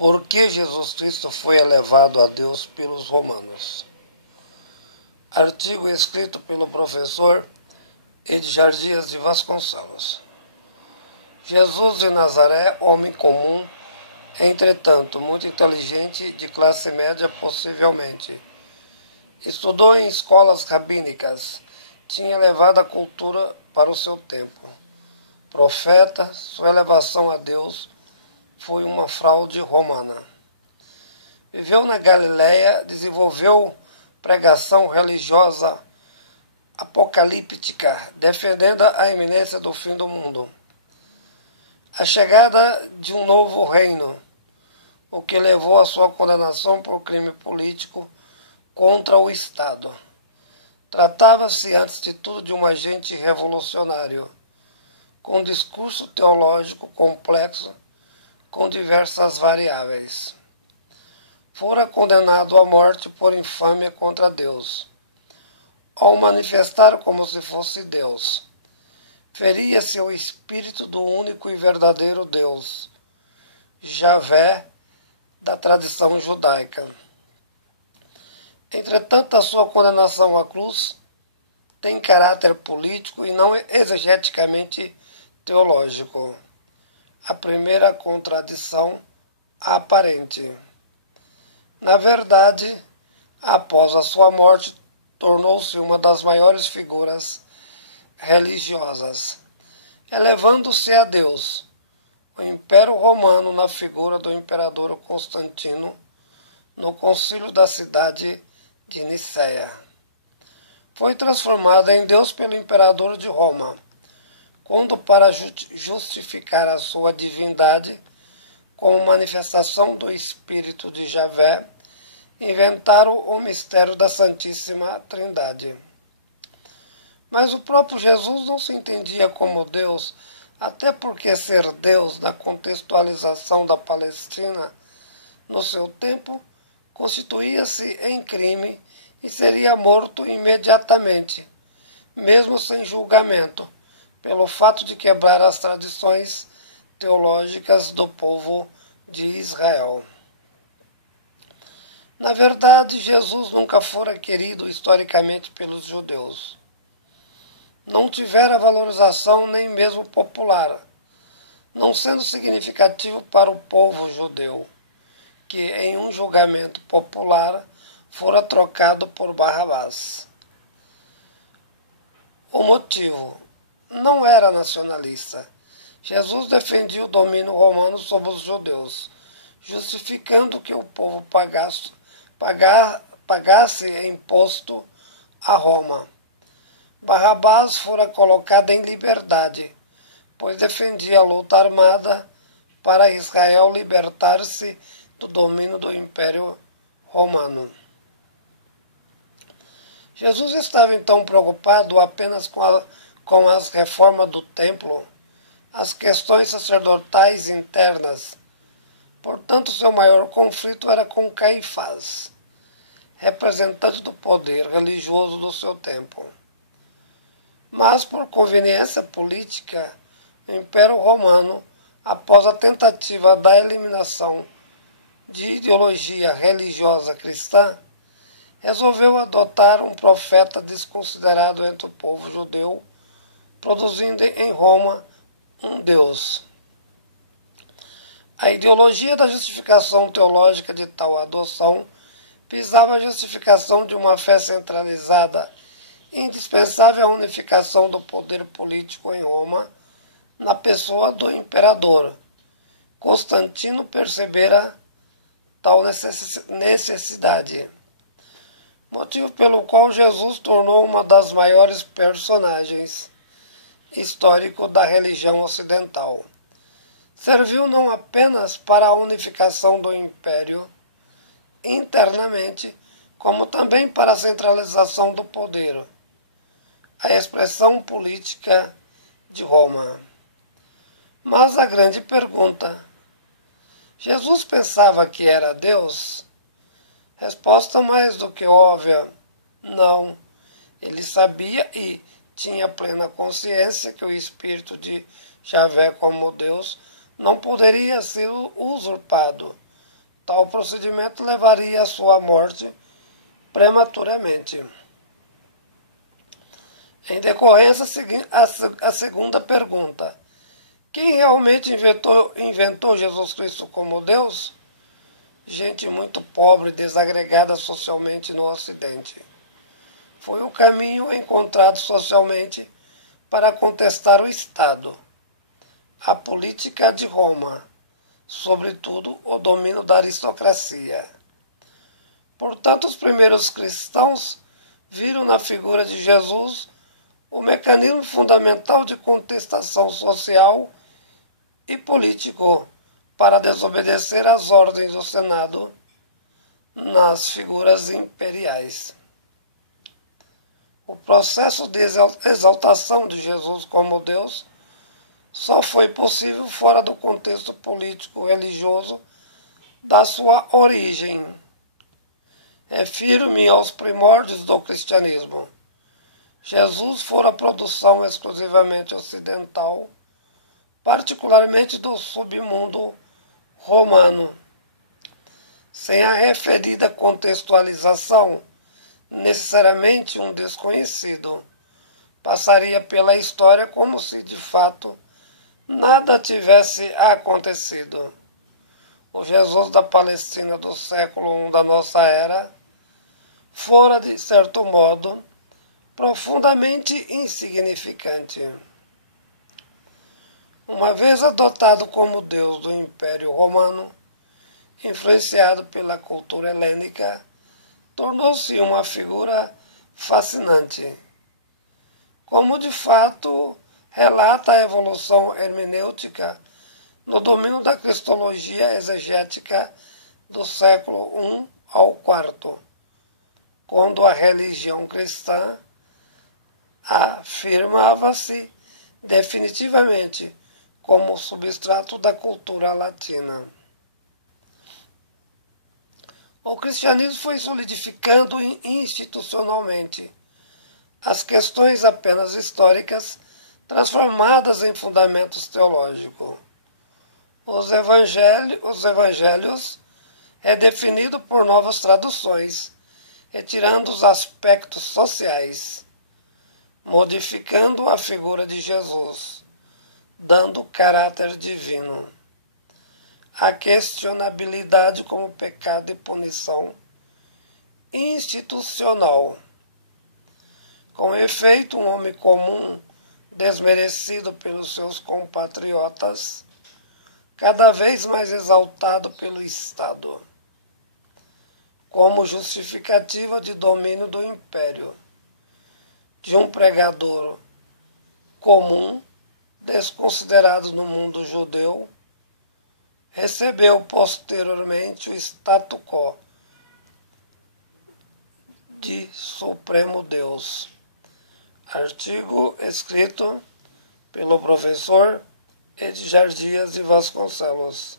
Por que Jesus Cristo foi elevado a Deus pelos romanos? Artigo escrito pelo professor Edgar Dias de Vasconcelos. Jesus de Nazaré, homem comum, entretanto muito inteligente, de classe média possivelmente. Estudou em escolas rabínicas, tinha elevada cultura para o seu tempo. Profeta, sua elevação a Deus foi uma fraude romana. Viveu na Galileia, desenvolveu pregação religiosa apocalíptica, defendendo a iminência do fim do mundo. A chegada de um novo reino, o que levou à sua condenação por crime político contra o Estado. Tratava-se, antes de tudo, de um agente revolucionário, com discurso teológico complexo, com diversas variáveis. Fora condenado à morte por infâmia contra Deus, ao manifestar como se fosse Deus. Feria-se o espírito do único e verdadeiro Deus, Javé, da tradição judaica. Entretanto, a sua condenação à cruz tem caráter político e não exegeticamente teológico. A primeira contradição aparente. Na verdade, após a sua morte, tornou-se uma das maiores figuras religiosas, elevando-se a Deus. O Império Romano, na figura do imperador Constantino, no concílio da cidade de Nicéia, foi transformada em Deus pelo imperador de Roma, quando, para justificar a sua divindade como manifestação do Espírito de Javé, inventaram o mistério da Santíssima Trindade. Mas o próprio Jesus não se entendia como Deus, até porque ser Deus, na contextualização da Palestina no seu tempo, constituía-se em crime e seria morto imediatamente, mesmo sem julgamento, pelo fato de quebrar as tradições teológicas do povo de Israel. Na verdade, Jesus nunca fora querido historicamente pelos judeus. Não tivera valorização nem mesmo popular, não sendo significativo para o povo judeu, que em um julgamento popular fora trocado por Barrabás. O motivo não era nacionalista. Jesus defendia o domínio romano sobre os judeus, justificando que o povo pagasse imposto a Roma. Barrabás fora colocado em liberdade, pois defendia a luta armada para Israel libertar-se do domínio do Império Romano. Jesus estava então preocupado apenas com as reformas do templo, as questões sacerdotais internas. Portanto, seu maior conflito era com Caifás, representante do poder religioso do seu tempo. Mas, por conveniência política, o Império Romano, após a tentativa da eliminação de ideologia religiosa cristã, resolveu adotar um profeta desconsiderado entre o povo judeu, produzindo em Roma um Deus. A ideologia da justificação teológica de tal adoção visava a justificação de uma fé centralizada, indispensável à unificação do poder político em Roma, na pessoa do imperador. Constantino percebera tal necessidade, motivo pelo qual Jesus tornou uma das maiores personagens históricos da religião ocidental. Serviu não apenas para a unificação do império internamente, como também para a centralização do poder, a expressão política de Roma. Mas a grande pergunta: Jesus pensava que era Deus? Resposta mais do que óbvia: não. Ele sabia e tinha plena consciência que o espírito de Javé como Deus não poderia ser usurpado, Tal procedimento levaria à sua morte prematuramente. Em decorrência, a segunda pergunta: quem realmente inventou Jesus Cristo como Deus? Gente muito pobre e desagregada socialmente no Ocidente. Foi o caminho encontrado socialmente para contestar o Estado, a política de Roma, sobretudo o domínio da aristocracia. Portanto, os primeiros cristãos viram na figura de Jesus o mecanismo fundamental de contestação social e político para desobedecer às ordens do Senado nas figuras imperiais. O processo de exaltação de Jesus como Deus só foi possível fora do contexto político-religioso da sua origem. Refiro-me aos primórdios do cristianismo. Jesus fora produção exclusivamente ocidental, particularmente do submundo romano. Sem a referida contextualização, necessariamente um desconhecido passaria pela história como se de fato nada tivesse acontecido. O Jesus da Palestina do século I da nossa era fora, de certo modo, profundamente insignificante. Uma vez adotado como Deus do Império Romano, influenciado pela cultura helênica, tornou-se uma figura fascinante. Como de fato relata a evolução hermenêutica no domínio da cristologia exegética do século I ao IV, quando a religião cristã afirmava-se definitivamente como substrato da cultura latina. O cristianismo foi solidificando institucionalmente as questões apenas históricas transformadas em fundamentos teológicos. Os evangelhos é definido por novas traduções, retirando os aspectos sociais, modificando a figura de Jesus, dando caráter divino. A questionabilidade como pecado e punição institucional. Com efeito, um homem comum, desmerecido pelos seus compatriotas, cada vez mais exaltado pelo Estado, como justificativa de domínio do império, de um pregador comum, desconsiderado no mundo judeu, recebeu posteriormente o status quo de Supremo Deus. Artigo escrito pelo professor Edgar Dias de Vasconcelos.